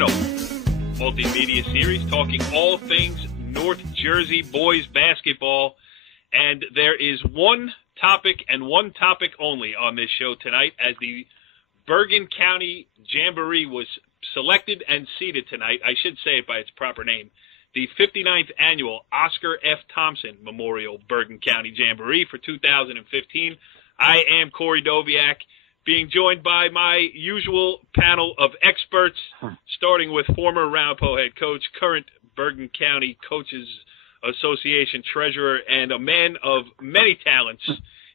final multimedia series talking all things North Jersey boys basketball. And there is one topic and one topic only on this show tonight, as the Bergen County Jamboree was selected and seated tonight. I should say it by its proper name. The 59th annual Oscar F. Thompson Memorial Bergen County Jamboree for 2015. I am Corey Doviak, being joined by my usual panel of experts, starting with former Ramapo head coach, current Bergen County Coaches Association treasurer, and a man of many talents.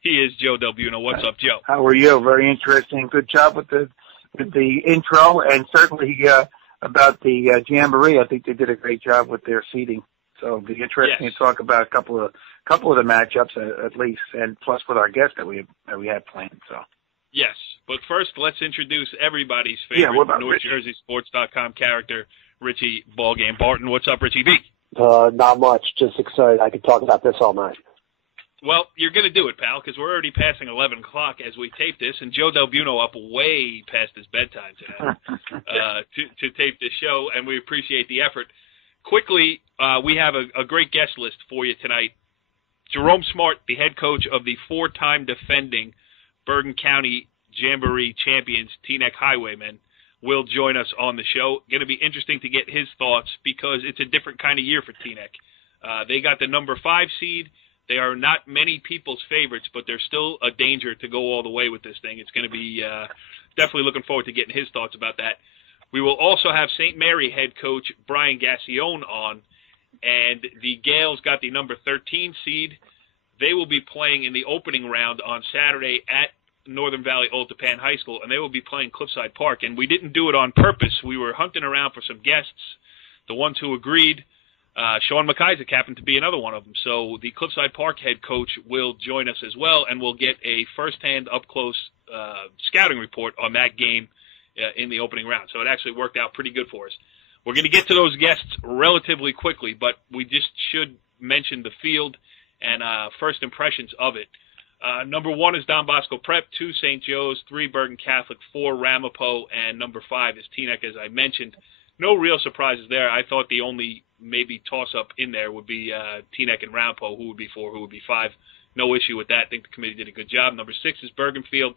He is Joe Del Buono. What's up, Joe? How are you? Very interesting. Good job with the intro, and certainly about the Jamboree. I think they did a great job with their seating. So it'll be interesting to talk about a couple of the matchups at least, and plus with our guest that we had planned. So. Yes, but first let's introduce everybody's favorite NorthJerseySports.com character, Richie Ballgame Barton. What's up, Richie B? Not much. Just excited. I could talk about this all night. Well, you're going to do it, pal, because we're already passing 11 o'clock as we tape this, and Joe Del Buono up way past his bedtime tonight to tape this show, and we appreciate the effort. Quickly, we have a great guest list for you tonight. Jerome Smart, the head coach of the four-time defending Bergen County Jamboree champions, Teaneck Highwaymen, will join us on the show. Going to be interesting to get his thoughts because it's a different kind of year for Teaneck. They got the number 5 seed. They are not many people's favorites, but they're still a danger to go all the way with this thing. It's going to be definitely looking forward to getting his thoughts about that. We will also have St. Mary head coach Brian Gaccione on, and the Gales got the number 13 seed. They will be playing in the opening round on Saturday at Northern Valley Old Tappan High School, and they will be playing Cliffside Park. And we didn't do it on purpose. We were hunting around for some guests. The ones who agreed, Sean MacIsaac happened to be another one of them. So the Cliffside Park head coach will join us as well, and we'll get a first-hand, up-close scouting report on that game in the opening round. So it actually worked out pretty good for us. We're going to get to those guests relatively quickly, but we just should mention the field and first impressions of it. Number 1 is Don Bosco Prep, 2 St. Joe's, 3 Bergen Catholic, 4 Ramapo, and number 5 is Teaneck, as I mentioned. No real surprises there. I thought the only maybe toss-up in there would be Teaneck and Ramapo, who would be 4, who would be 5. No issue with that. I think the committee did a good job. Number 6 is Bergenfield,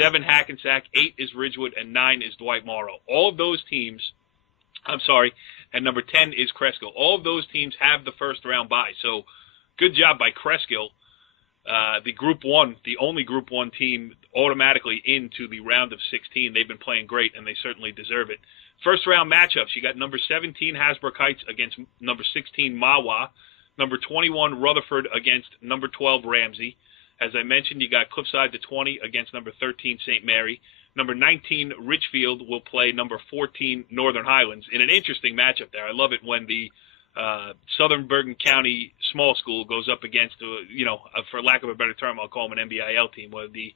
7 Hackensack, 8 is Ridgewood, and 9 is Dwight Morrow. All of those teams, and number 10 is Cresskill. All of those teams have the first-round bye, so good job by Cresskill. The Group 1, the only Group 1 team automatically into the round of 16. They've been playing great, and they certainly deserve it. First-round matchups, you got number 17 Hasbrook Heights against number 16 Mahwah, number 21 Rutherford against number 12 Ramsey. As I mentioned, you got Cliffside the 20 against number 13 St. Mary. Number 19 Richfield will play number 14 Northern Highlands in an interesting matchup there. I love it when the Southern Bergen County small school goes up against, for lack of a better term, I'll call them an NBIL team, one of the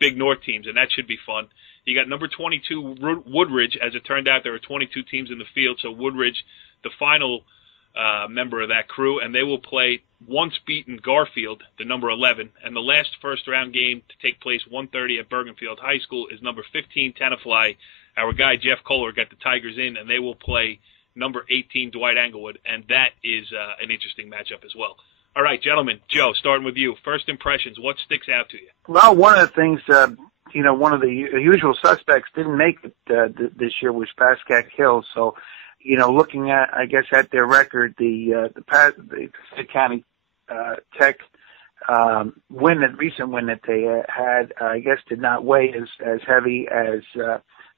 big North teams, and that should be fun. You got number 22 Woodridge. As it turned out, there were 22 teams in the field, so Woodridge, the final member of that crew, and they will play once-beaten Garfield, the number 11, and the last first-round game to take place 1:30 at Bergenfield High School is number 15 Tenafly. Our guy Jeff Kohler got the Tigers in, and they will play number 18 Dwight Englewood, and that is an interesting matchup as well. All right, gentlemen, Joe, starting with you. First impressions, what sticks out to you? Well, one of the things, one of the usual suspects didn't make it this year was Pascack Hill. So, looking at, I guess, at their record, the County Tech recent win that they had, I guess, did not weigh as heavy as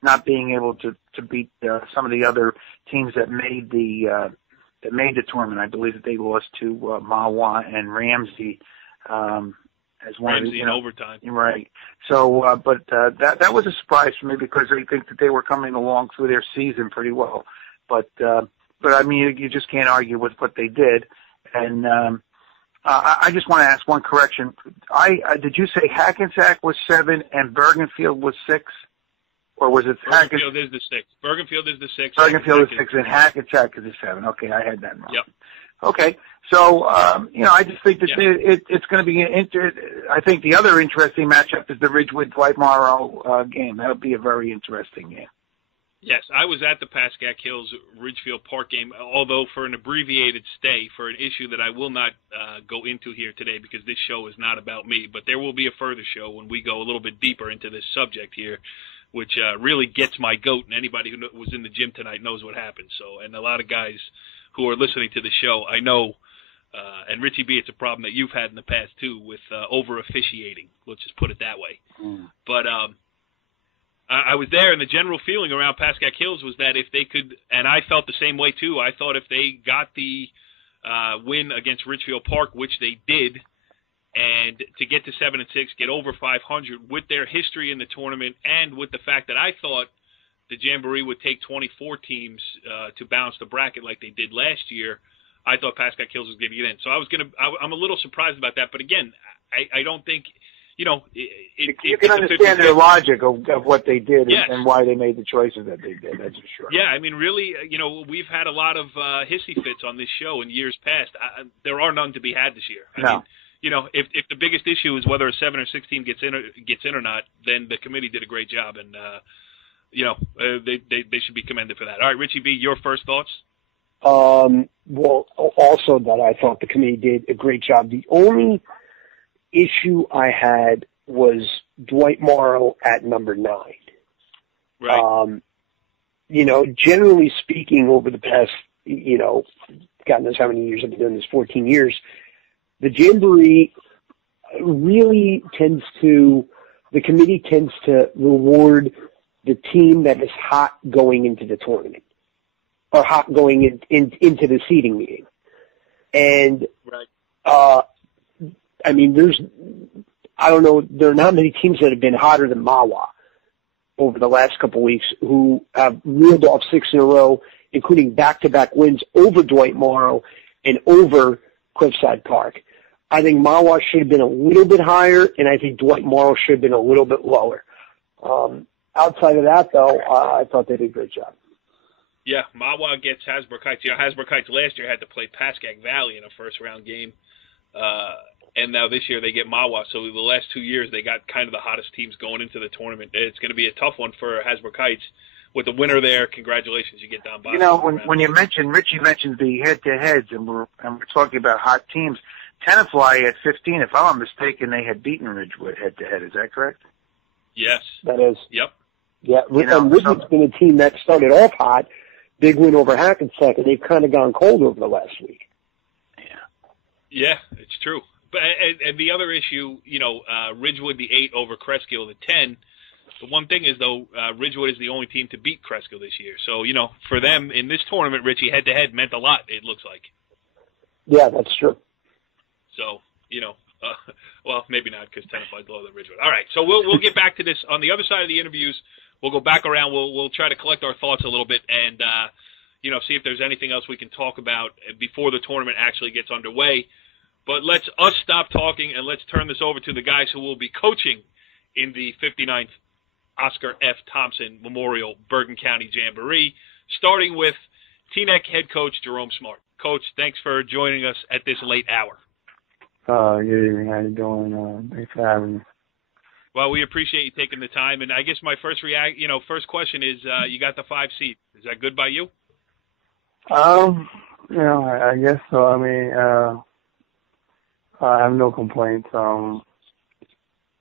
not being able to beat some of the other teams that made the tournament. I believe that they lost to Mahwah and Ramsey as one Ramsey in overtime. Right. So, but that was a surprise for me because I think that they were coming along through their season pretty well. But I mean, you just can't argue with what they did. And I just want to ask one correction. Did you say Hackensack was 7 and Bergenfield was 6? Or was it Bergenfield is the 6. Bergenfield is the 6. Bergenfield is 6 and Hackensack is the 7. Okay, I had that wrong. Yep. Okay, so I just think that it's going to be I think the other interesting matchup is the Ridgewood Dwight Morrow game. That'll be a very interesting game. Yes, I was at the Pascack Hills Ridgefield Park game, although for an abbreviated stay for an issue that I will not go into here today because this show is not about me, but there will be a further show when we go a little bit deeper into this subject here, which really gets my goat, and anybody who was in the gym tonight knows what happened. So, and a lot of guys who are listening to the show, I know, and Richie B, it's a problem that you've had in the past too with over-officiating. Let's just put it that way. But I was there, and the general feeling around Pascack Hills was that if they could, and I felt the same way too, I thought if they got the win against Ridgefield Park, which they did, and to get to 7-6, get over 500 with their history in the tournament, and with the fact that I thought the Jamboree would take 24 teams to balance the bracket like they did last year, I thought Pascack Hills was going to get in. So I'm a little surprised about that, but again, I don't think. You know, you can understand their logic of what they did yes. and why they made the choices that they did. That's for sure. Yeah, I mean, really, you know, we've had a lot of hissy fits on this show in years past. There are none to be had this year. I mean, you know, if the biggest issue is whether a 7 or 6 team gets in or not, then the committee did a great job, and you know, they should be commended for that. All right, Richie B, your first thoughts? Well, also that I thought the committee did a great job. The only issue I had was Dwight Morrow at number 9. Right. You know, generally speaking, over the past, you know, God knows how many years I've been doing this, 14 years, the Jamboree really the committee tends to reward the team that is hot going into the tournament, or hot going into the seeding meeting. And, right. I mean, I don't know, there are not many teams that have been hotter than Mawa over the last couple of weeks who have reeled off 6 in a row, including back-to-back wins over Dwight Morrow and over Cliffside Park. I think Mawa should have been a little bit higher, and I think Dwight Morrow should have been a little bit lower. Outside of that, though, I thought they did a great job. Yeah, Mawa gets Hasbrook Heights. You know, Hasbrook Heights last year had to play Pascack Valley in a first-round game. And now this year they get Mawa. So the last 2 years they got kind of the hottest teams going into the tournament. It's going to be a tough one for Hasbrook Heights. With the winner there, congratulations, you get down by. You know, when Richie mentioned the head-to-heads, and we're talking about hot teams, Tenafly at 15, if I'm not mistaken, they had beaten Ridgewood head-to-head. Is that correct? Yes. That is. Yep. Yeah, and Ridgewood's been a team that started off hot, big win over Hackensack, and they've kind of gone cold over the last week. Yeah, it's true. But and the other issue, you know, Ridgewood the 8 over Cresskill the 10. The one thing is, though, Ridgewood is the only team to beat Cresskill this year. So, you know, for them in this tournament, Richie, head-to-head meant a lot, it looks like. Yeah, that's true. So, you know, well, maybe not because Tenafly's lower than Ridgewood. All right, so we'll get back to this. On the other side of the interviews, we'll go back around. We'll try to collect our thoughts a little bit and, you know, see if there's anything else we can talk about before the tournament actually gets underway. But let's stop talking and let's turn this over to the guys who will be coaching in the 59th Oscar F. Thompson Memorial Bergen County Jamboree, starting with Teaneck head coach Jerome Smart. Coach, thanks for joining us at this late hour. Good evening. How you doing? Thanks for having me. Well, we appreciate you taking the time. And I guess my first question is, you got the 5 seed. Is that good by you? You know, I guess so. I mean, I have no complaints.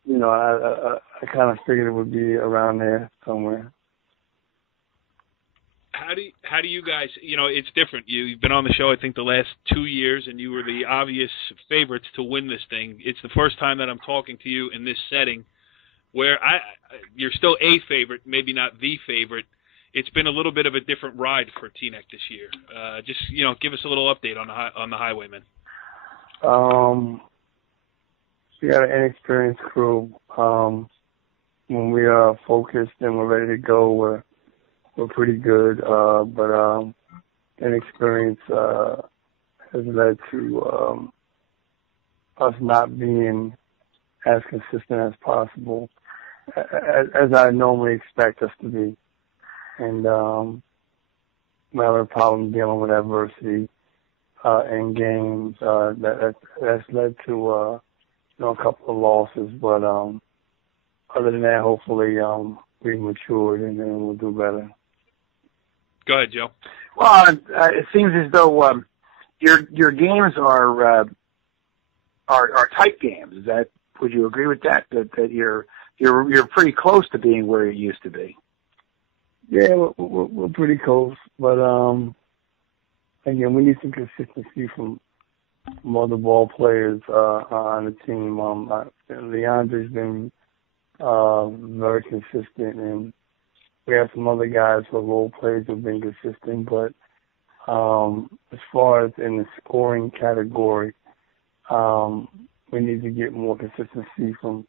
You know, I kind of figured it would be around there somewhere. How do you guys, you know, it's different. You've been on the show, I think, the last 2 years, and you were the obvious favorites to win this thing. It's the first time that I'm talking to you in this setting where you're still a favorite, maybe not the favorite. It's been a little bit of a different ride for Teaneck this year. Just, you know, give us a little update on the Highwaymen. We got an inexperienced crew. When we are focused and we're ready to go, we're pretty good. But inexperience has led to us not being as consistent as possible, as I normally expect us to be. And we have a problem dealing with adversity in games. That's led to a couple of losses, but other than that, hopefully we've matured and then we'll do better. Go ahead, Joe. Well, it seems as though your games are tight games. Would you agree with that? That you're pretty close to being where you used to be. Yeah, we're pretty close, but again, we need some consistency from other ball players on the team. Leandre's been very consistent, and we have some other guys who are role players who've been consistent. But as far as in the scoring category, we need to get more consistency from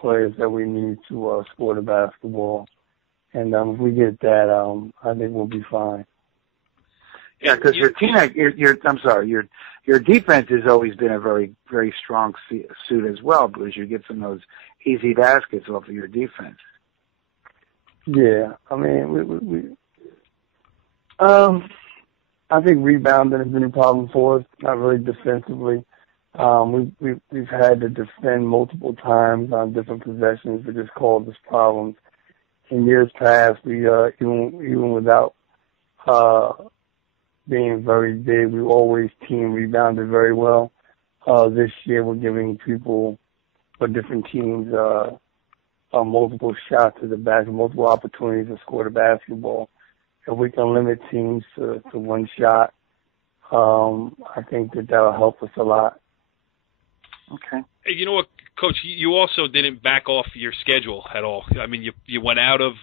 players that we need to score the basketball. And if we get that, I think we'll be fine. Yeah, because your Teaneck, your defense has always been a very, very strong suit as well, because you get some of those easy baskets off of your defense. Yeah, I mean, I think rebounding has been a problem for us, not really defensively. We've had to defend multiple times on different possessions that just caused us problems. In years past, we even without being very big, we always team rebounded very well. This year, we're giving people or different teams multiple shots at the basket, multiple opportunities to score the basketball. If we can limit teams to one shot, I think that'll help us a lot. Okay. Hey, you know what, Coach? You also didn't back off your schedule at all. I mean, you went out of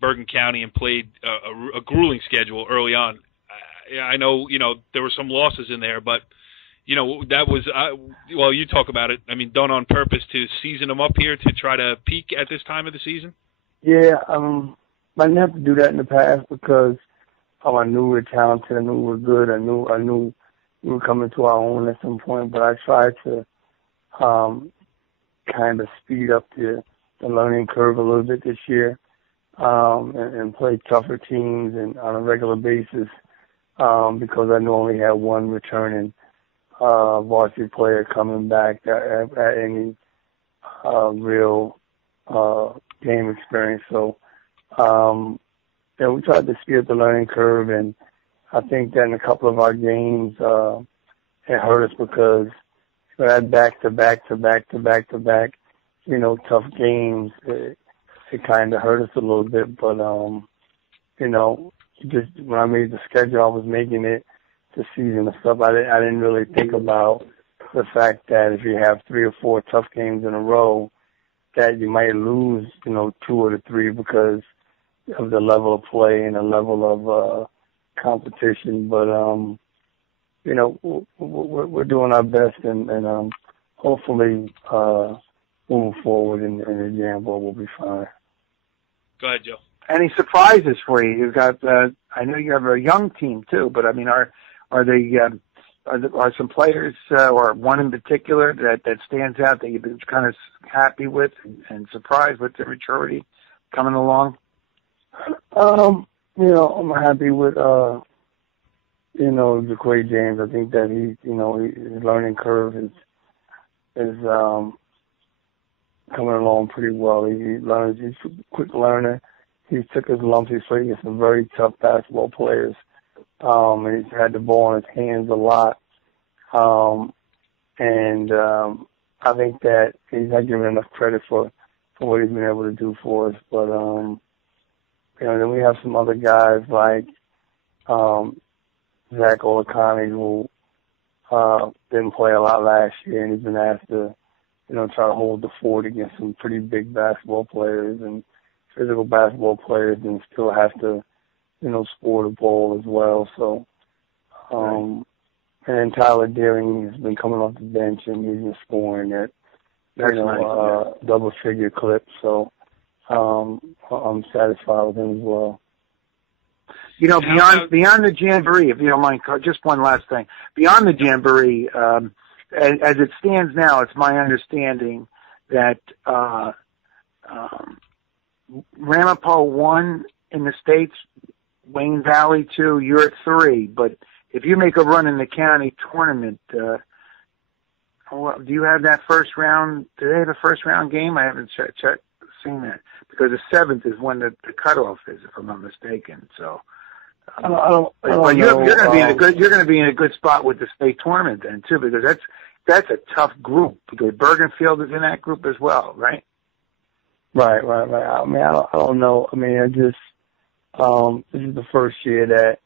Bergen County and played a grueling schedule early on. I know, there were some losses in there, but, that was, well, you talk about it, I mean, done on purpose to season them up here to try to peak at this time of the season? Yeah, I didn't have to do that in the past because I knew we were talented, I knew we were good, I knew we were coming to our own at some point, but I tried to kind of speed up the learning curve a little bit this year and play tougher teams and on a regular basis because I knew I only had one returning varsity player coming back at any real game experience. So we tried to speed up the learning curve, and I think that in a couple of our games it hurt us because that back-to-back, tough games, it kind of hurt us a little bit. But, just when I made the schedule, I was making it to season and stuff. I didn't really think about the fact that if you have 3 or 4 tough games in a row, that you might lose, 2 or 3 because of the level of play and the level of competition. But, we're doing our best, and hopefully moving forward in the Jambo we'll be fine. Go ahead, Joe. Any surprises for you? You've got, I know you have a young team too, but I mean, are some players or one in particular that stands out that you've been kind of happy with and surprised with the maturity coming along? I'm happy with Jaquay James. I think that his learning curve is coming along pretty well. He's a quick learner. He took his lumps. He's playing against some very tough basketball players. And he's had the ball in his hands a lot. And I think that he's not given enough credit for what he's been able to do for us. But, then we have some other guys like Zach Olakani, who didn't play a lot last year, and he's been asked to, try to hold the fort against some pretty big basketball players and physical basketball players, and still have to, score the ball as well. So, and then Tyler Deering has been coming off the bench, and he's been scoring at, double-figure clips. So, I'm satisfied with him as well. Beyond the Jamboree, if you don't mind, just one last thing. Beyond the Jamboree, as it stands now, it's my understanding that Ramapo 1 in the States, Wayne Valley 2, you're at 3. But if you make a run in the county tournament, do you have that first round? Do they have a first round game? I haven't seen that, because the 7th is when the cutoff is, if I'm not mistaken. So Well, you're going to be in a good. You're going to be in a good spot with the state tournament then too, because that's a tough group. Because Bergen Field is in that group as well, right? Right. I mean, I don't know. I mean, this is the first year that,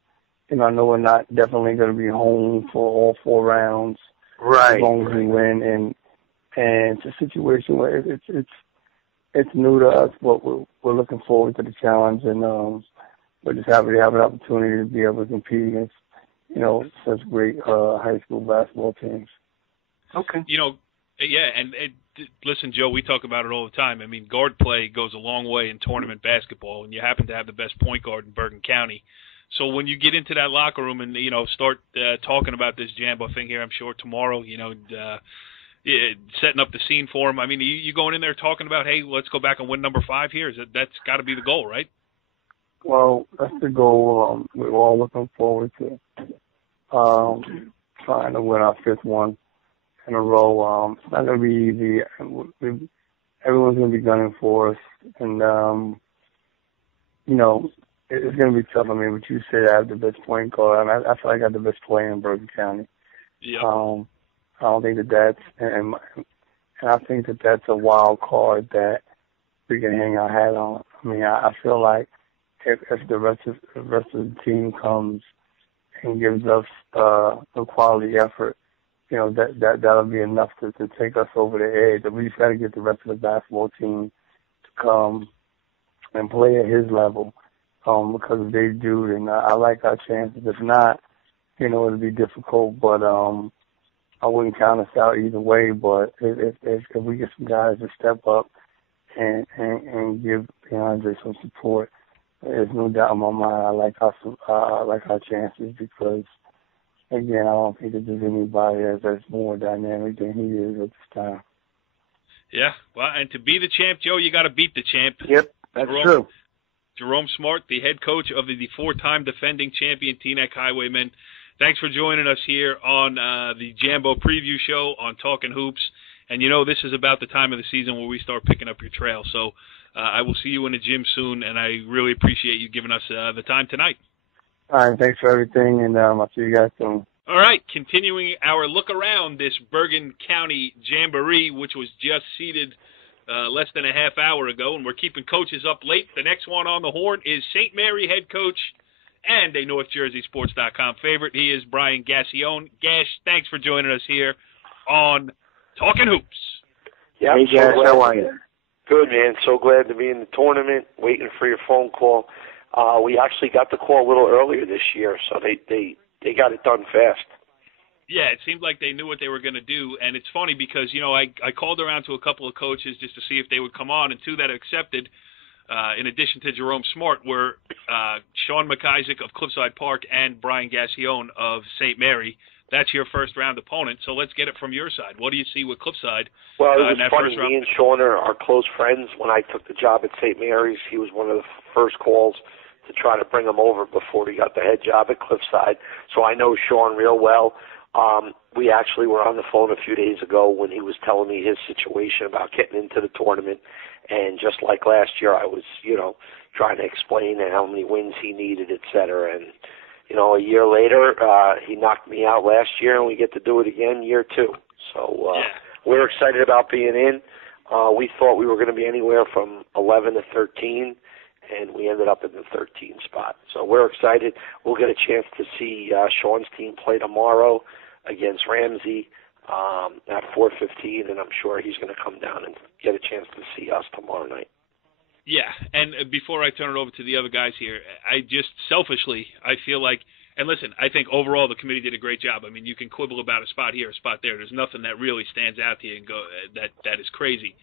I know we're not definitely going to be home for all 4 rounds. Right. As long as we win, and it's a situation where it's new to us, but we're looking forward to the challenge, and we're just happy to have an opportunity to be able to compete against, such great high school basketball teams. Okay. Yeah, and listen, Joe, we talk about it all the time. I mean, guard play goes a long way in tournament basketball, and you happen to have the best point guard in Bergen County. So when you get into that locker room and, start talking about this Jambo thing here, I'm sure tomorrow, setting up the scene for him. I mean, you going in there talking about, hey, let's go back and win number 5 here? That's got to be the goal, right? Well, that's the goal. We're all looking forward to trying to win our 5th one in a row. It's not going to be easy. Everyone's going to be gunning for us. And, it's going to be tough. I mean, but you said I have the best point guard. I feel like I got the best player in Bergen County. Yeah. I don't think that's and I think that's a wild card that we can hang our hat on. I mean, I feel like if the rest of the team comes and gives us a quality effort, that'll be enough to take us over the edge. We just got to get the rest of the basketball team to come and play at his level. Because if they do, then I like our chances. If not, it'll be difficult. But I wouldn't count us out either way. But if we get some guys to step up and give DeAndre some support, there's no doubt in my mind I like our chances, because again, I don't think that there's anybody that's more dynamic than he is at this time. Yeah, well, and to be the champ, Joe, you got to beat the champ. Yep, that's true. Jerome Smart, the head coach of the 4-time defending champion Teaneck Highwaymen. Thanks for joining us here on the Jambo preview show on Talkin Hoops. And this is about the time of the season where we start picking up your trail. So I will see you in the gym soon, and I really appreciate you giving us the time tonight. All right, thanks for everything, and I'll see you guys soon. All right, continuing our look around this Bergen County Jamboree, which was just seated less than a half hour ago, and we're keeping coaches up late. The next one on the horn is St. Mary head coach and a NorthJerseySports.com favorite. He is Brian Gaccione. Gash, thanks for joining us here on Talkin Hoops. Yeah, hey, Gash, how are you? Good, man. So glad to be in the tournament, waiting for your phone call. We actually got the call a little earlier this year, so they got it done fast. Yeah, it seemed like they knew what they were going to do, and it's funny because, I called around to a couple of coaches just to see if they would come on, and 2 that accepted, in addition to Jerome Smart, were Sean MacIsaac of Cliffside Park and Brian Gaccione of St. Mary. That's your first-round opponent, so let's get it from your side. What do you see with Cliffside? Well, it was funny. Me and Sean are close friends. When I took the job at St. Mary's, he was one of the first calls to try to bring him over before he got the head job at Cliffside. So I know Sean real well. We actually were on the phone a few days ago when he was telling me his situation about getting into the tournament. And just like last year, I was, trying to explain how many wins he needed, et cetera. And, a year later, he knocked me out last year, and we get to do it again year 2. So we're excited about being in. We thought we were going to be anywhere from 11 to 13, and we ended up in the 13 spot. So we're excited. We'll get a chance to see Sean's team play tomorrow against Ramsey at 4:15, and I'm sure he's going to come down and get a chance to see us tomorrow night. Yeah, and before I turn it over to the other guys here, I just selfishly, I feel like, and listen, I think overall the committee did a great job. I mean, you can quibble about a spot here, a spot there. There's nothing that really stands out to you and go that is crazy.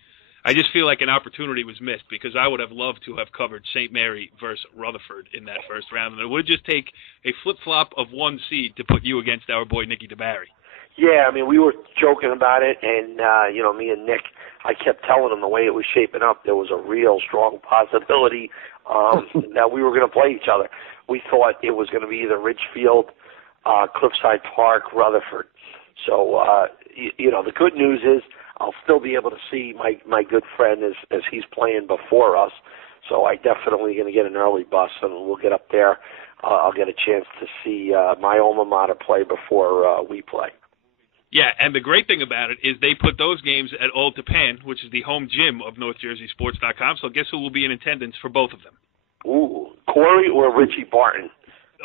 I just feel like an opportunity was missed because I would have loved to have covered St. Mary versus Rutherford in that first round. And it would just take a flip-flop of 1 seed to put you against our boy Nicky DeBarry. Yeah, I mean, we were joking about it, and, me and Nick, I kept telling him the way it was shaping up, there was a real strong possibility that we were going to play each other. We thought it was going to be either Ridgefield, Cliffside Park, Rutherford. So, the good news is I'll still be able to see my good friend as he's playing before us. So I definitely going to get an early bus, and we'll get up there. I'll get a chance to see my alma mater play before we play. Yeah, and the great thing about it is they put those games at Old Tapan, which is the home gym of NorthJerseySports.com. So guess who will be in attendance for both of them? Ooh, Corey or Richie Barton?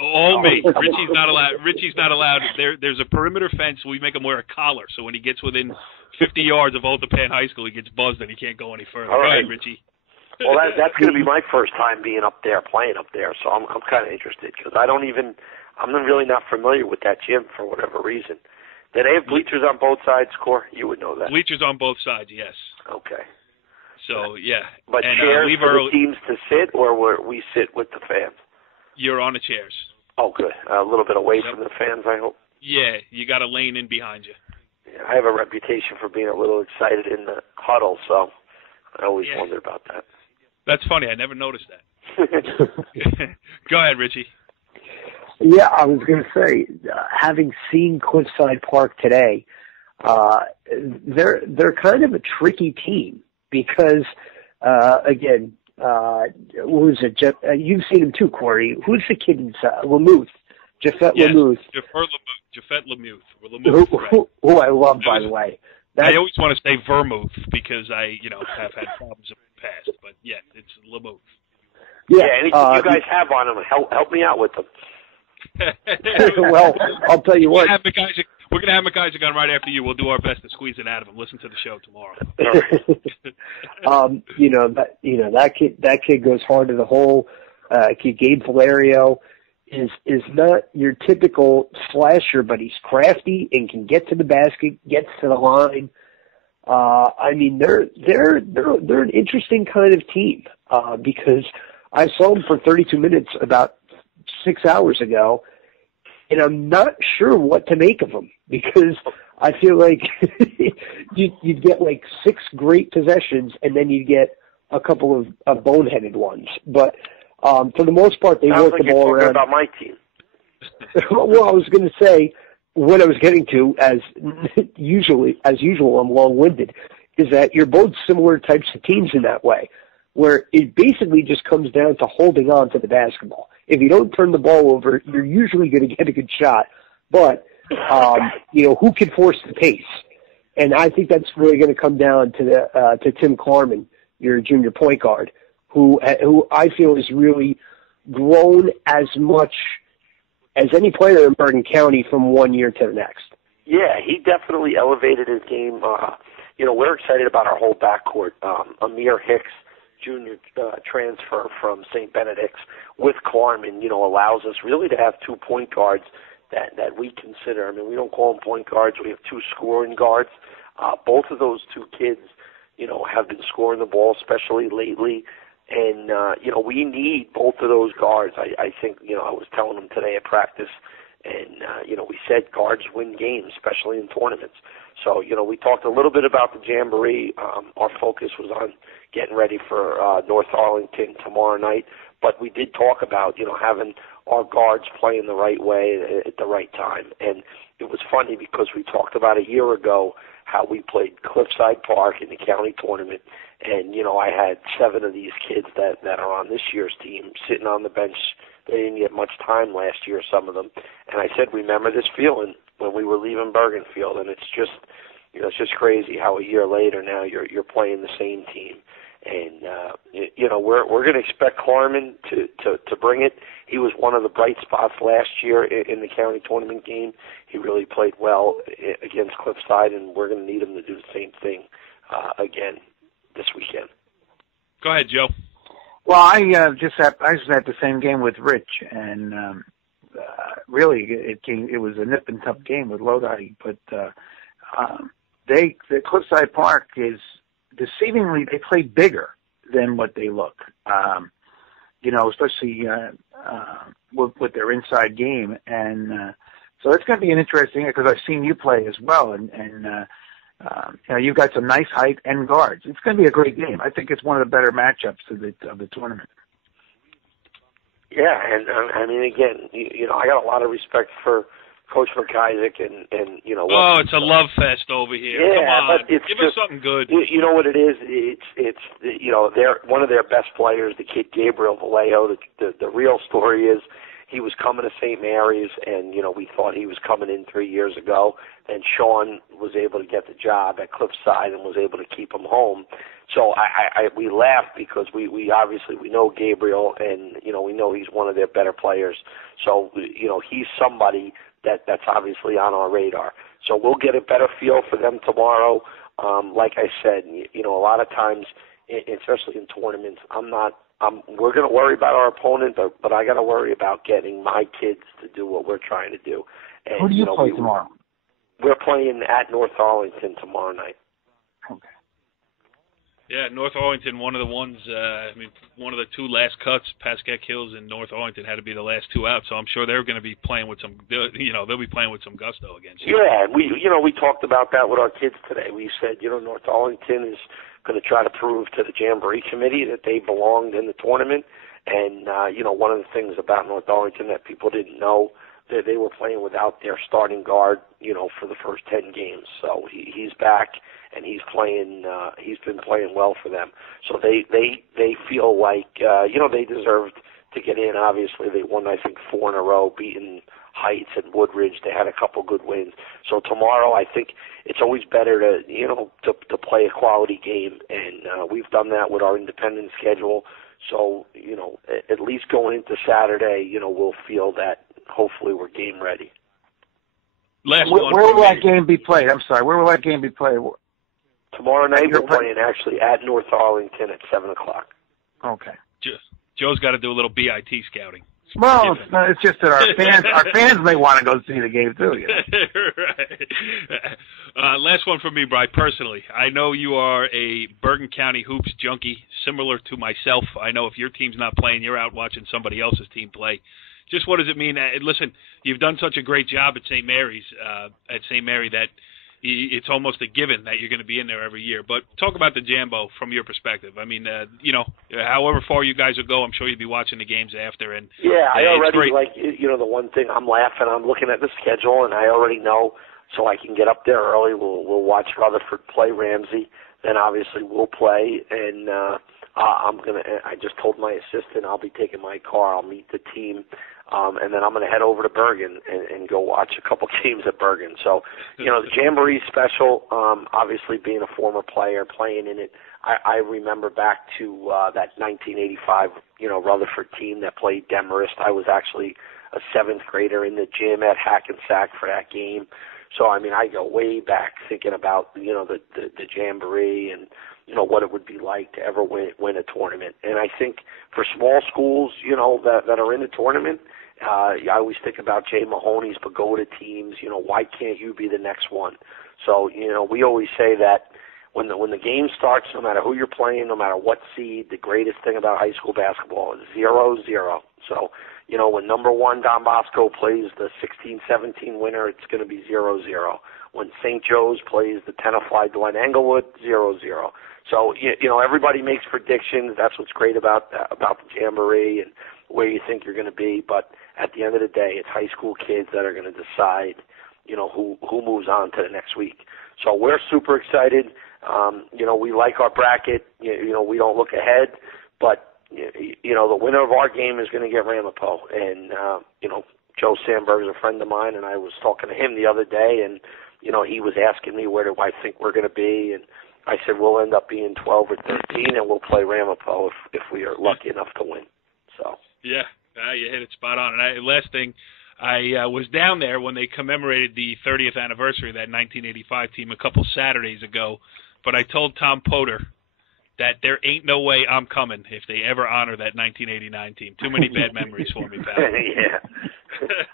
All me. Richie's not allowed. Richie's not allowed. There's a perimeter fence. We make him wear a collar, so when he gets within 50 yards of Old Tapan High School, he gets buzzed and he can't go any further. All right. Go ahead, Richie. Well, that's going to be my first time being up there, playing up there, so I'm kind of interested because I'm really not familiar with that gym for whatever reason. Do they have bleachers on both sides, Core? You would know that. Bleachers on both sides, yes. Okay. So, yeah. But and, chairs for the teams to sit, or where we sit with the fans? You're on the chairs. Oh, good. A little bit away from the fans, I hope. Yeah, you got a lane in behind you. Yeah, I have a reputation for being a little excited in the huddle, so I always wonder about that. That's funny. I never noticed that. Go ahead, Richie. Yeah, I was going to say, having seen Cliffside Park today, they're kind of a tricky team because, again, who is it? You've seen him too, Corey. Who's the kid inside? Lamuth. Jaffet Lamuth. Jaffet Lamuth. Who I love, by the way. I always want to say Vermouth because I, have had problems in the past. But, yeah, it's Lamuth. Yeah, anything you guys have on him, help me out with them. Well, I'll tell you what. We're going to have MacIsaac on right after you. We'll do our best to squeeze it out of him. Listen to the show tomorrow. That kid goes hard to the hole. Kid Gabe Valerio is not your typical slasher, but he's crafty and can get to the basket, gets to the line. I mean, they're an interesting kind of team because I saw them for 32 minutes about 6 hours ago, and I'm not sure what to make of them because I feel like you'd get like 6 great possessions and then you'd get a couple of boneheaded ones. But for the most part, they work the ball around. About my team. Well, I was going to say what I was getting to, as usual, I'm long-winded, is that you're both similar types of teams in that way, where it basically just comes down to holding on to the basketball. If you don't turn the ball over, you're usually going to get a good shot. But, who can force the pace? And I think that's really going to come down to Tim Klarman, your junior point guard, who I feel has really grown as much as any player in Bergen County from one year to the next. Yeah, he definitely elevated his game. We're excited about our whole backcourt. Amir Hicks, junior transfer from St. Benedict's with Klarman, allows us really to have 2 point guards that we consider. I mean, we don't call them point guards. We have 2 scoring guards. Both of those 2 kids, have been scoring the ball, especially lately. And, we need both of those guards. I think, I was telling them today at practice, and, we said guards win games, especially in tournaments. So, we talked a little bit about the Jamboree. Our focus was on getting ready for North Arlington tomorrow night. But we did talk about, having our guards playing the right way at the right time. And it was funny because we talked about a year ago how we played Cliffside Park in the county tournament. And, I had 7 of these kids that are on this year's team sitting on the bench. They didn't get much time last year, some of them. And I said, remember this feeling when we were leaving Bergen Field. And it's just, it's just crazy how a year later now you're playing the same team. And, we're going to expect Klarman to bring it. He was one of the bright spots last year in the county tournament game. He really played well against Cliffside, and we're going to need him to do the same thing again this weekend. Go ahead, Joe. Well, I just had the same game with Rich, and really it was a nip and tuck game with Lodi, but the Cliffside Park is deceivingly, they play bigger than what they look. Especially with their inside game, and so it's going to be an interesting because I've seen you play as well, and you've got some nice height and guards. It's going to be a great game. I think it's one of the better matchups of the tournament. Yeah, and I mean, again, I got a lot of respect for Coach MacIsaac and Oh, it's a love fest over here. Yeah, come on, but it's give just, us something good. You know what it is? It's they're one of their best players, the kid Gabriel Vallejo. The real story is he was coming to St. Mary's, and, we thought he was coming in 3 years ago, and Sean was able to get the job at Cliffside and was able to keep him home. So we laughed because we obviously we know Gabriel, and, we know he's one of their better players. So, he's somebody that's obviously on our radar. So we'll get a better feel for them tomorrow. Like I said, a lot of times, especially in tournaments, we're going to worry about our opponent, but I got to worry about getting my kids to do what we're trying to do. And, who do you play tomorrow? We're playing at North Arlington tomorrow night. Okay. Yeah, North Arlington, one of the ones, one of the two last cuts, Pascack Hills and North Arlington had to be the last two out, so I'm sure they're going to be playing with some, they'll be playing with some gusto against you. Yeah, we talked about that with our kids today. We said, North Arlington is going to try to prove to the Jamboree committee that they belonged in the tournament, and, one of the things about North Arlington that people didn't know, that they were playing without their starting guard, for the first 10 games. So he's back, and he's playing. He's been playing well for them. So they feel like they deserved to get in. Obviously, they won, I think, 4 in a row, beating Heights and Woodridge. They had a couple good wins. So tomorrow, I think it's always better to play a quality game, and we've done that with our independent schedule. So at least going into Saturday, we'll feel that hopefully we're game ready. Where will that game be played? I'm sorry. Where will that game be played? Tomorrow night we're playing actually at North Arlington at 7 o'clock. Okay. Joe's got to do a little BIT scouting. Well, it's just that our fans may want to go see the game too. Right. Last one from me, Bri. Personally, I know you are a Bergen County hoops junkie, similar to myself. I know if your team's not playing, you're out watching somebody else's team play. Just what does it mean? Listen, you've done such a great job at St. Mary's, that it's almost a given that you're going to be in there every year. But talk about the Jambo from your perspective. I mean, however far you guys will go, I'm sure you'll be watching the games after. And yeah, I already the one thing I'm laughing. I'm looking at the schedule, and I already know, so I can get up there early. We'll watch Rutherford play Ramsey. Then obviously we'll play, and I just told my assistant I'll be taking my car. I'll meet the team. And then I'm going to head over to Bergen and go watch a couple games at Bergen. So, the Jamboree special, obviously being a former player, playing in it, I remember back to that 1985, Rutherford team that played Demarest. I was actually a 7th grader in the gym at Hackensack for that game. So, I go way back thinking about, the Jamboree and, what it would be like to ever win a tournament. And I think for small schools, that are in the tournament, I always think about Jay Mahoney's pagoda teams. Why can't you be the next one? So, we always say that when the game starts, no matter who you're playing, no matter what seed, the greatest thing about high school basketball is 0-0. So, when number 1 Don Bosco plays the 16-17 winner, it's going to be 0-0. When St. Joe's plays the Tenafly Glen Englewood, 0-0. So, everybody makes predictions. That's what's great about the Jamboree and where you think you're going to be. But at the end of the day, it's high school kids that are going to decide, who moves on to the next week. So we're super excited. We like our bracket. We don't look ahead. But, the winner of our game is going to get Ramapo. And, Joe Sandberg is a friend of mine, and I was talking to him the other day, and, he was asking me where do I think we're going to be, and I said we'll end up being 12 or 13, and we'll play Ramapo if we are lucky enough to win. So yeah, you hit it spot on. And last thing, I was down there when they commemorated the 30th anniversary of that 1985 team a couple Saturdays ago, but I told Tom Potter that there ain't no way I'm coming if they ever honor that 1989 team. Too many bad memories for me, pal. Yeah.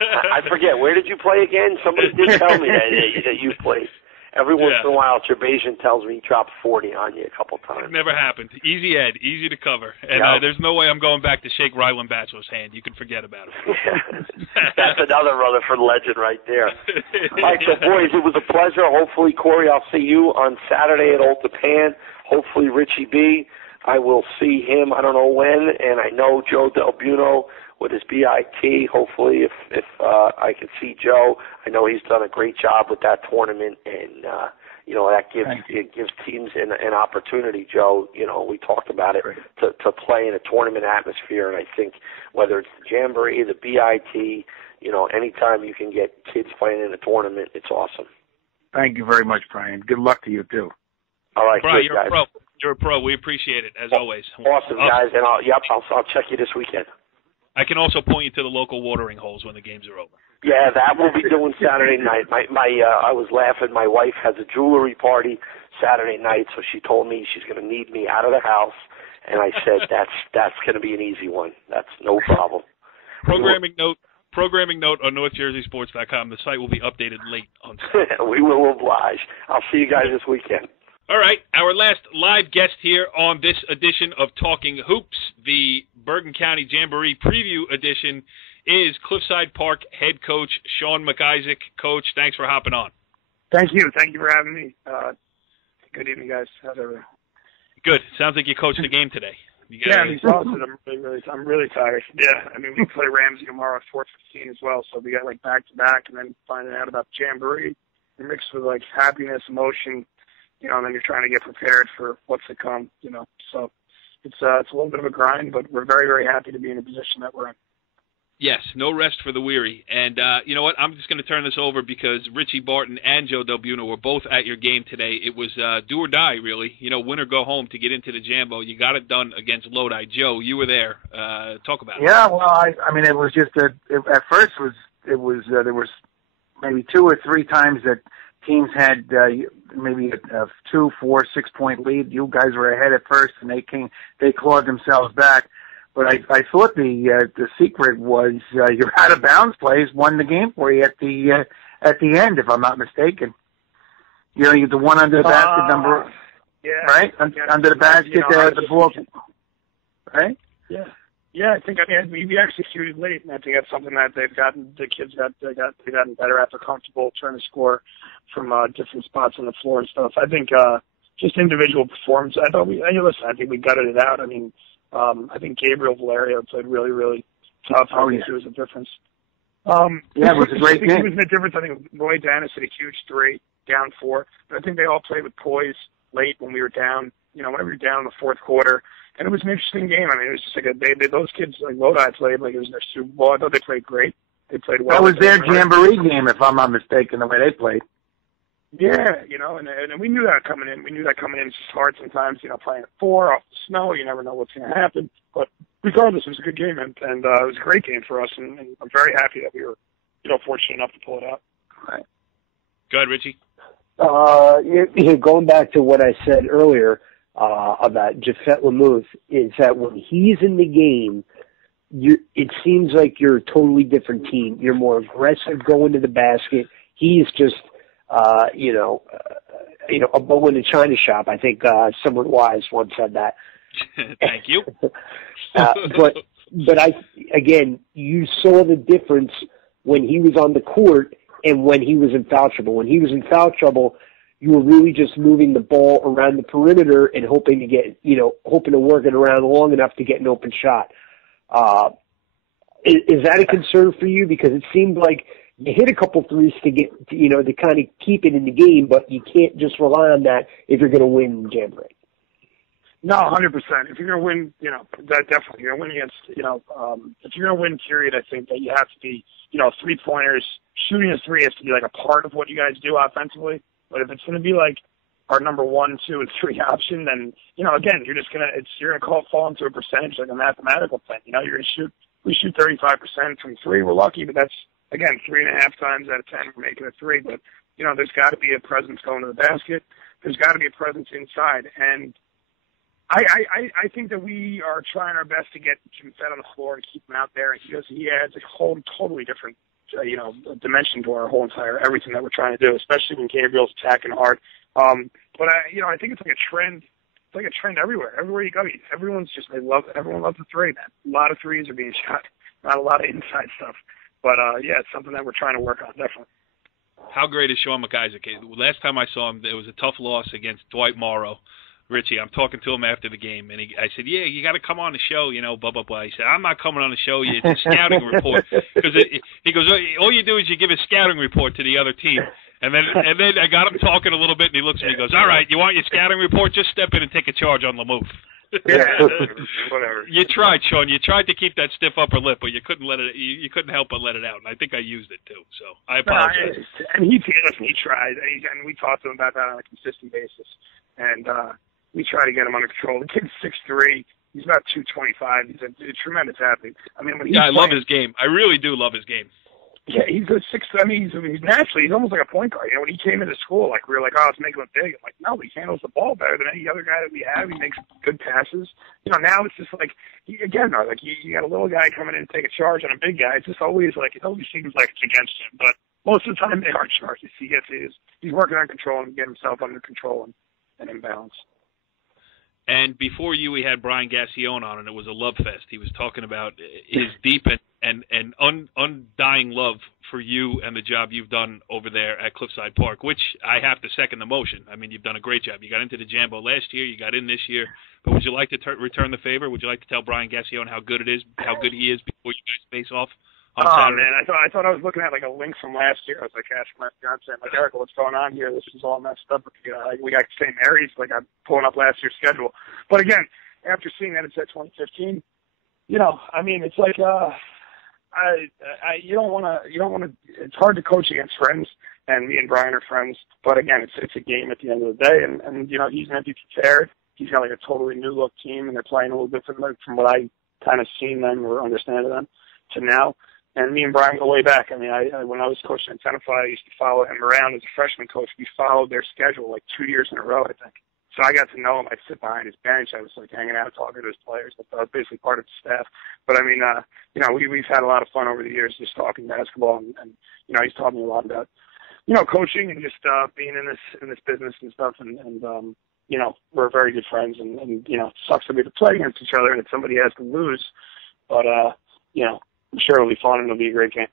I forget, where did you play again? Somebody did tell me that you played. Every once in a while, Trebazian tells me he dropped 40 on you a couple times. It never happened. Easy Ed, easy to cover. And there's no way I'm going back to shake Ryland Batchelor's hand. You can forget about it. That's another Rutherford legend right there. All right, so boys, it was a pleasure. Hopefully, Corey, I'll see you on Saturday at Old Japan. Hopefully, Richie B. I will see him, I don't know when, and I know Joe Del Buono with his BIT. Hopefully, if I can see Joe, I know he's done a great job with that tournament, and that gives teams an opportunity, Joe. We talked about it, to play in a tournament atmosphere, and I think whether it's the Jamboree, the BIT, anytime you can get kids playing in a tournament, it's awesome. Thank you very much, Brian. Good luck to you too. All right, Brian, good, you're guys. a pro. You're a pro. We appreciate it as always. Awesome, guys, and I'll check you this weekend. I can also point you to the local watering holes when the games are over. Yeah, that we'll be doing Saturday night. I was laughing. My wife has a jewelry party Saturday night, so she told me she's going to need me out of the house, and I said that's going to be an easy one. That's no problem. Programming note on NorthJerseySports.com. The site will be updated late on Saturday. We will oblige. I'll see you guys this weekend. All right, our last live guest here on this edition of Talking Hoops, the Bergen County Jamboree Preview Edition, is Cliffside Park head coach Sean MacIsaac. Coach, thanks for hopping on. Thank you. Thank you for having me. Good evening, guys. How's everything? Good. Sounds like you coached the game today. I'm really tired. Yeah, we play Ramsey tomorrow at 4:15 as well, so we got back-to-back, and then finding out about the Jamboree. You're mixed with happiness, emotion, and then you're trying to get prepared for what's to come, So it's a little bit of a grind, but we're very, very happy to be in the position that we're in. Yes, no rest for the weary. And you know what? I'm just going to turn this over because Richie Barton and Joe Del Buono were both at your game today. It was do or die, really. Win or go home to get into the Jambo. You got it done against Lodi. Joe, you were there. Talk about it. Yeah, well, it was just at first there was maybe 2 or 3 times that teams had maybe a 2, 4, 6 point lead. You guys were ahead at first, and they clawed themselves back. But I thought the secret was your out of bounds plays won the game for you at the end, if I'm not mistaken. The one under the basket number, right? Under the basket, the ball, right? Yeah. Yeah, I think we executed late, and I think that's something that the kids they've gotten better at. They're comfortable trying to score from different spots on the floor and stuff. I think just individual performance. I think we gutted it out. I think Gabriel Valerio played really, really tough. I think it was a difference. It was a great game. It was a difference. I think Roy Danis hit a huge 3, down 4. But I think they all played with poise late when we were down. Whenever you're down in the fourth quarter. And it was an interesting game. It was just those kids, Lodi played like it was their Super Bowl. I thought they played great. They played well. That was their Jamboree game, if I'm not mistaken, the way they played. Yeah, and we knew that coming in. It's just hard sometimes, playing at 4 off the snow. You never know what's going to happen. But regardless, it was a good game, and it was a great game for us. And I'm very happy that we were, fortunate enough to pull it out. Right. Go ahead, Richie. Going back to what I said earlier about Jafet Lamuth, is that when he's in the game, it seems like you're a totally different team. You're more aggressive going to the basket. He's just a bow in a china shop. I think someone wise once said that. Thank you. But you saw the difference when he was on the court and when he was in foul trouble. When he was in foul trouble, you were really just moving the ball around the perimeter and hoping to work it around long enough to get an open shot. Is that a concern for you? Because it seemed like you hit a couple threes to get, to kind of keep it in the game, but you can't just rely on that if you're going to win Jamboree. No, 100%. If you're going to win, that definitely. You're going to win against, if you're going to win, period, I think that you have to be, 3-pointers. Shooting a 3 has to be like a part of what you guys do offensively. But if it's going to be like our number 1, 2, and 3 option, then, again, you're going to fall into a percentage, like a mathematical thing. We shoot 35% from 3. We're lucky, but that's, again, 3.5 times out of 10 we're making a 3. But, there's got to be a presence going to the basket. There's got to be a presence inside. And I think that we are trying our best to get Jim Fett on the floor and keep him out there. He adds a whole totally different, dimension to our whole entire everything that we're trying to do, especially when Gabriel's attacking hard. But I think it's like a trend. It's like a trend everywhere. Everywhere you go, everyone loves the 3, man. A lot of 3s are being shot, not a lot of inside stuff. But it's something that we're trying to work on, definitely. How great is Sean MacIsaac? Last time I saw him, it was a tough loss against Dwight Morrow. Richie, I'm talking to him after the game, and I said, yeah, you got to come on the show, blah, blah, blah. He said, I'm not coming on the show. It's a scouting report. Because he goes, all you do is you give a scouting report to the other team. And then I got him talking a little bit, and he looks at me and goes, all right, you want your scouting report? Just step in and take a charge on Lamouth. Yeah, whatever. You tried, Sean. You tried to keep that stiff upper lip, but you couldn't let it. You couldn't help but let it out, and I think I used it too. So I apologize. And he tried, and we talked to him about that on a consistent basis, and we try to get him under control. The kid's 6'3". He's about 225. He's a tremendous athlete. I mean, when I love his game. I really do love his game. Yeah, he's a 6. I mean, he's naturally, he's almost like a point guard. You know, when he came into school, like we were like, oh, let's make him big. I'm like, no, he handles the ball better than any other guy that we have. He makes good passes. You know, now it's just like, you got a little guy coming in and take a charge on a big guy. It's just always like, it always seems like it's against him. But most of the time they are charges. He's working on control and getting himself under control and in balance. And before you, we had Brian Gaccione on, and it was a love fest. He was talking about his deep and undying love for you and the job you've done over there at Cliffside Park, which I have to second the motion. I mean, you've done a great job. You got into the Jambo last year. You got in this year. But would you like to return the favor? Would you like to tell Brian Gaccione how good he is before you guys face off? Oh man, I thought I was looking at like a link from last year. I was like asking my fiance, I'm like, Erica, what's going on here? This is all messed up. We got St. Mary's. Like I'm pulling up last year's schedule. But again, after seeing that it's at 2015, you know, I mean, it's like you don't want to. It's hard to coach against friends, and me and Brian are friends. But again, it's a game at the end of the day, and you know, he's going to be prepared. He's got like a totally new look team, and they're playing a little different from what I kind of seen them or understand them to now. And me and Brian go way back. I mean, when I was coaching at Teaneck, I used to follow him around as a freshman coach. We followed their schedule like 2 years in a row, I think. So I got to know him. I'd sit behind his bench. I was like hanging out, talking to his players. I was basically part of the staff. But I mean, you know, we've had a lot of fun over the years just talking basketball, and you know, he's taught me a lot about, you know, coaching and just being in this business and stuff. And you know, we're very good friends, and you know, it sucks that we have to play against each other and that somebody has to lose. But you know, I'm sure it'll be fun and it'll be a great game.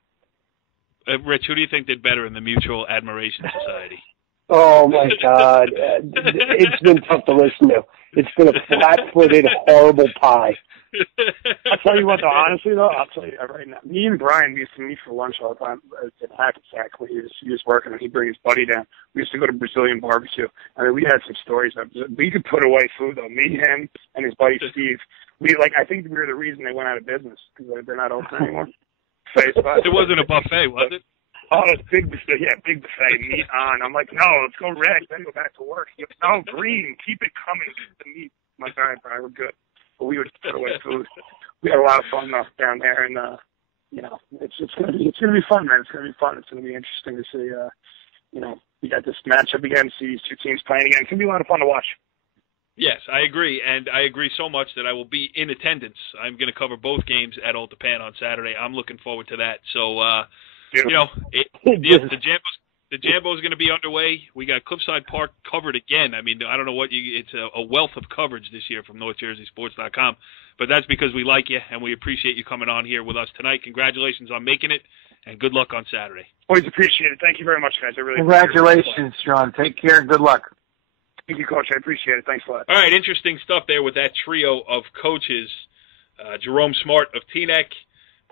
Rich, who do you think did better in the Mutual Admiration Society? Oh, my God. It's been tough to listen to. It's been a flat-footed, horrible pie. I'll tell you what, though, honestly, though, I'll tell you right now. Me and Brian used to meet for lunch all the time at Hackensack when he was working, and he'd bring his buddy down. We used to go to Brazilian barbecue. I mean, we had some stories. We could put away food, though. Me, him, and his buddy Steve. I think we were the reason they went out of business because they're not open anymore. It wasn't a buffet, was it? Oh, it's big buffet. Yeah, big buffet. Meat on. I'm like, no, let's go red. Then go back to work. He goes, no, green. Keep it coming. The meat. I'm like, all right, Brian, we're good. But we would put away food. We had a lot of fun though down there, and you know, it's gonna be fun, man. It's gonna be fun. It's gonna be interesting to see. You know, we got this matchup again. See these two teams playing again. It's gonna be a lot of fun to watch. Yes, I agree, and I agree so much that I will be in attendance. I'm going to cover both games at Old Japan on Saturday. I'm looking forward to that. So, you know, the Jambo is going to be underway. We got Cliffside Park covered again. I mean, I don't know it's a wealth of coverage this year from NorthJerseySports.com, but that's because we like you and we appreciate you coming on here with us tonight. Congratulations on making it, and good luck on Saturday. Always appreciate it. Thank you very much, guys. I really Congratulations, Sean. Take care and good luck. Thank you, Coach. I appreciate it. Thanks a lot. All right, interesting stuff there with that trio of coaches. Jerome Smart of Teaneck,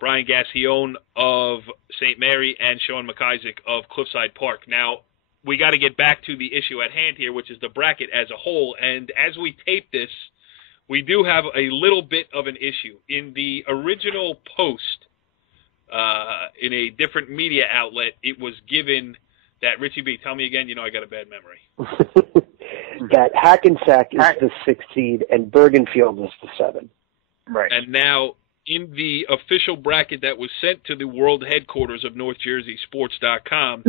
Brian Gaccione of St. Mary, and Sean MacIsaac of Cliffside Park. Now, we got to get back to the issue at hand here, which is the bracket as a whole. And as we tape this, we do have a little bit of an issue. In the original post, in a different media outlet, it was given that, Richie B, tell me again, you know I got a bad memory. That Hackensack is the 6th seed and Bergenfield is the 7. Right. And now, in the official bracket that was sent to the world headquarters of NorthJerseySports.com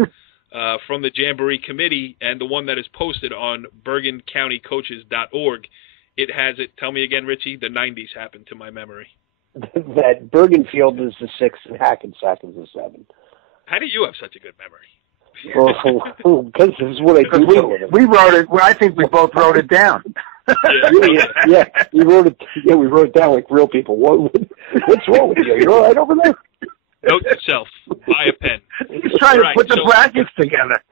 from the Jamboree Committee and the one that is posted on BergenCountyCoaches.org, it has it. Tell me again, Richie, the 90s happened to my memory. That Bergenfield is the 6th and Hackensack is the 7. How do you have such a good memory? Because this is what I do. We wrote it. Well, I think we both wrote it down. Yeah. We wrote it. Yeah, we wrote it down like real people. What's wrong with you? You're all right over there. Note to self. Buy a pen. He's trying to put the brackets together.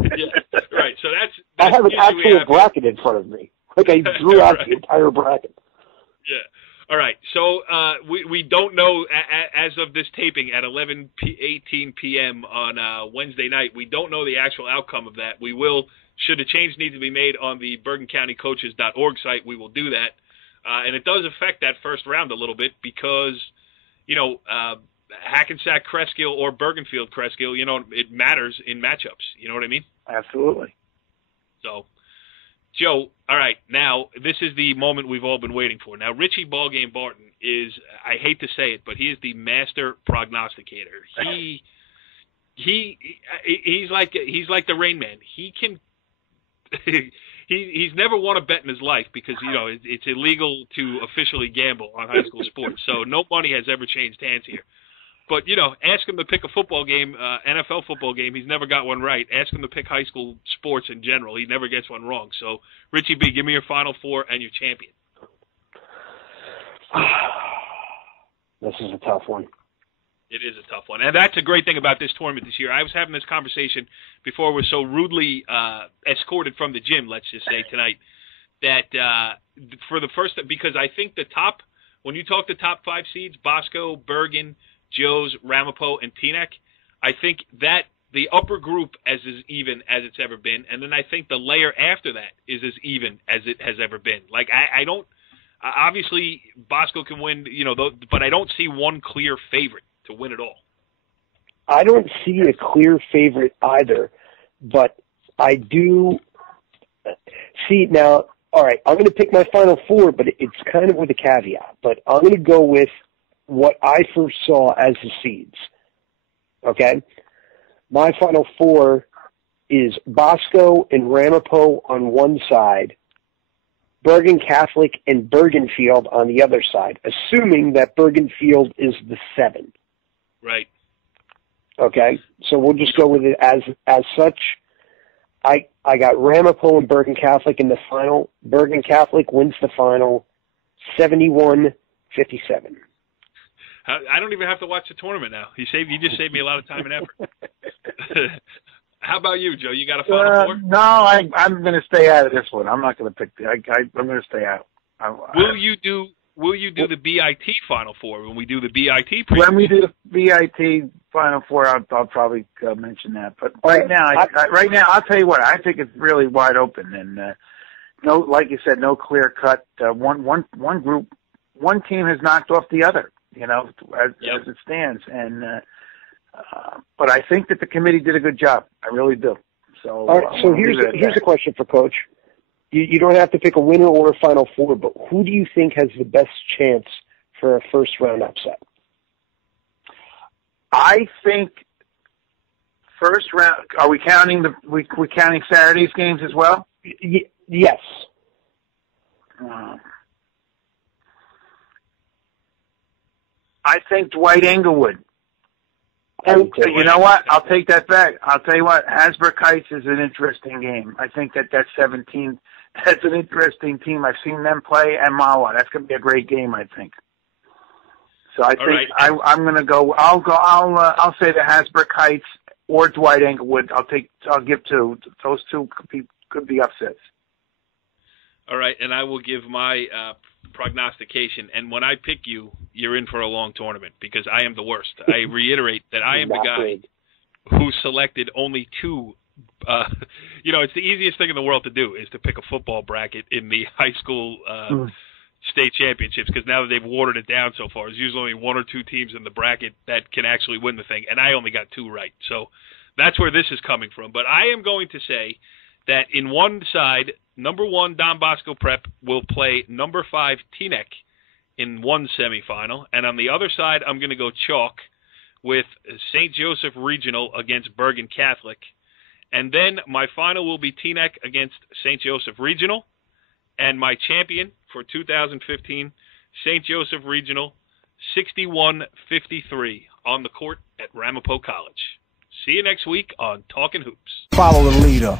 Yeah, right. So that's I have an actual bracket in front of me. Like I drew out the entire bracket. Yeah. All right, so we don't know, as of this taping at 11:18 p.m. on Wednesday night, we don't know the actual outcome of that. We will, should a change need to be made on the BergenCountyCoaches.org site, we will do that. And it does affect that first round a little bit because, Hackensack Cresskill or Bergenfield Cresskill, it matters in matchups. You know what I mean? Absolutely. So, Joe, all right, now this is the moment we've all been waiting for. Now, Richie Ballgame Barton is, I hate to say it, but he is the master prognosticator. He's like the Rain Man. He can he's never won a bet in his life because it's illegal to officially gamble on high school sports. So no money has ever changed hands here. But ask him to pick a football game, NFL football game. He's never got one right. Ask him to pick high school sports in general. He never gets one wrong. So Richie B, give me your Final Four and your champion. This is a tough one. It is a tough one. And that's a great thing about this tournament this year. I was having this conversation before we're so rudely escorted from the gym, let's just say, tonight, that for the first – because I think the top – when you talk the top 5 seeds, Bosco, Bergen, Joe's, Ramapo, and Teaneck, I think that the upper group is as even as it's ever been, and then I think the layer after that is as even as it has ever been. Like, I don't – obviously, Bosco can win, but I don't see one clear favorite to win it all. I don't see a clear favorite either, but I do see now. All right, I'm going to pick my Final Four, but it's kind of with a caveat. But I'm going to go with what I first saw as the seeds. Okay? My Final Four is Bosco and Ramapo on one side, Bergen Catholic and Bergenfield on the other side, assuming that Bergenfield is the 7. Right. Okay, so we'll just go with it as such. I got Ramapo and Bergen Catholic in the final. Bergen Catholic wins the final 71-57. I don't even have to watch the tournament now. You just saved me a lot of time and effort. How about you, Joe? You got a Final Four? No, I'm going to stay out of this one. I'm not going to pick. I'm going to stay out. Will you do the BIT Final Four when we do the BIT preview? When we do the BIT Final Four, I'll probably mention that. But right now, I'll tell you what. I think it's really wide open, and no, like you said, no clear cut. One group, one team has knocked off the other. As it stands, and but I think that the committee did a good job. I really do. So, all right, so here's a question for Coach. You don't have to pick a winner or a Final Four, but who do you think has the best chance for a first-round upset? I think first round. Are we counting we counting Saturday's games as well? Yes. I think Dwight Englewood. And you know what? I'll take that back. I'll tell you what. Hasbrook Heights is an interesting game. I think that 17. That's an interesting team. I've seen them play, and Mawa. That's going to be a great game, I think. So I think I'm going to go. I'll say the Hasbrook Heights or Dwight Englewood. I'll give two. Those two could be upsets. All right, and I will give my prognostication. And when I pick you, you're in for a long tournament because I am the worst. I reiterate that I am the guy who selected only 2. It's the easiest thing in the world to do is to pick a football bracket in the high school state championships because now that they've watered it down so far, there's usually only 1 or 2 teams in the bracket that can actually win the thing, and I only got 2 right. So that's where this is coming from. But I am going to say that in one side, number 1 Don Bosco Prep will play number 5 Teaneck in one semifinal, and on the other side, I'm going to go chalk with St. Joseph Regional against Bergen Catholic. And then my final will be Teaneck against St. Joseph Regional. And my champion for 2015, St. Joseph Regional, 61-53 on the court at Ramapo College. See you next week on Talkin Hoops. Follow the leader.